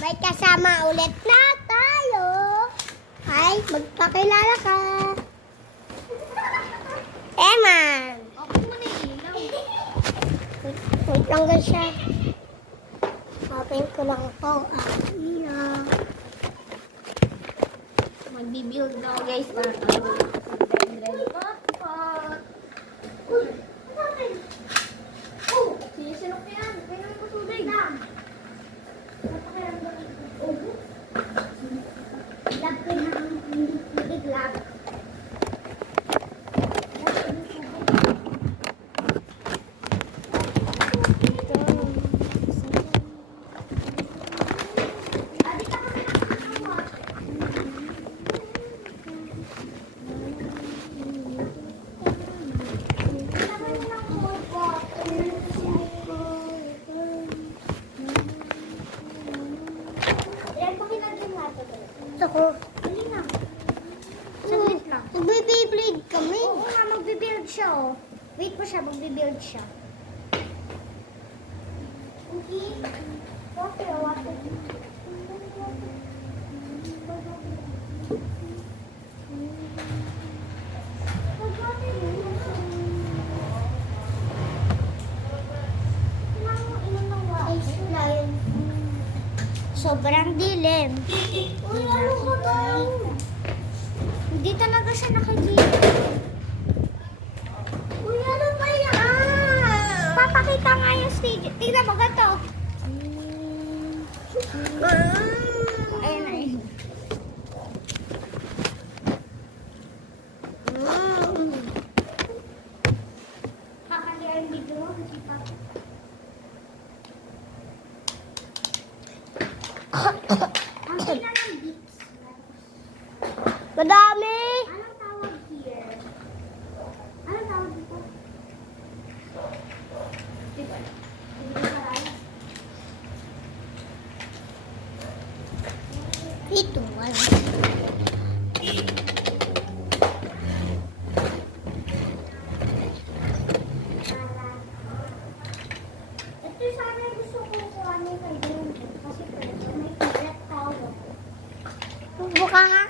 May kasama ulit na tayo. Ay, magpakilala ka. Eman. Open mo na yung ilaw. Wait lang ba siya? Open ko lang po ang ilaw. Magbibuild na ako guys para ready po. Uy, ano natin? Oh, sinisinok yan. Kaya naman matubig. Lab ko na ang hindi lab. Ako. Dali na. Saglit lang. Magbe-Beyblade kami. Oo nga, magbibuild siya oh. Wait po siya, magbibuild siya. Okay. Water. Sobrang dilim. Uy, ano ba tayo? Hindi talaga siya nakagilid. Uy, ano ba yan? Papakita nga yung stage. Tignan mo, ganito. Ayun na yun. Kakalihan yung video mo. Kasi pa. Ang sila ng beats. Madami. Anong tawag here? Anong tawag dito? Diba? Hindi ko marami. Ito, wala. Ito sana yung gusto kong kuha niya kay Jun. Kasi pwede may favorite tawag. Mukha nga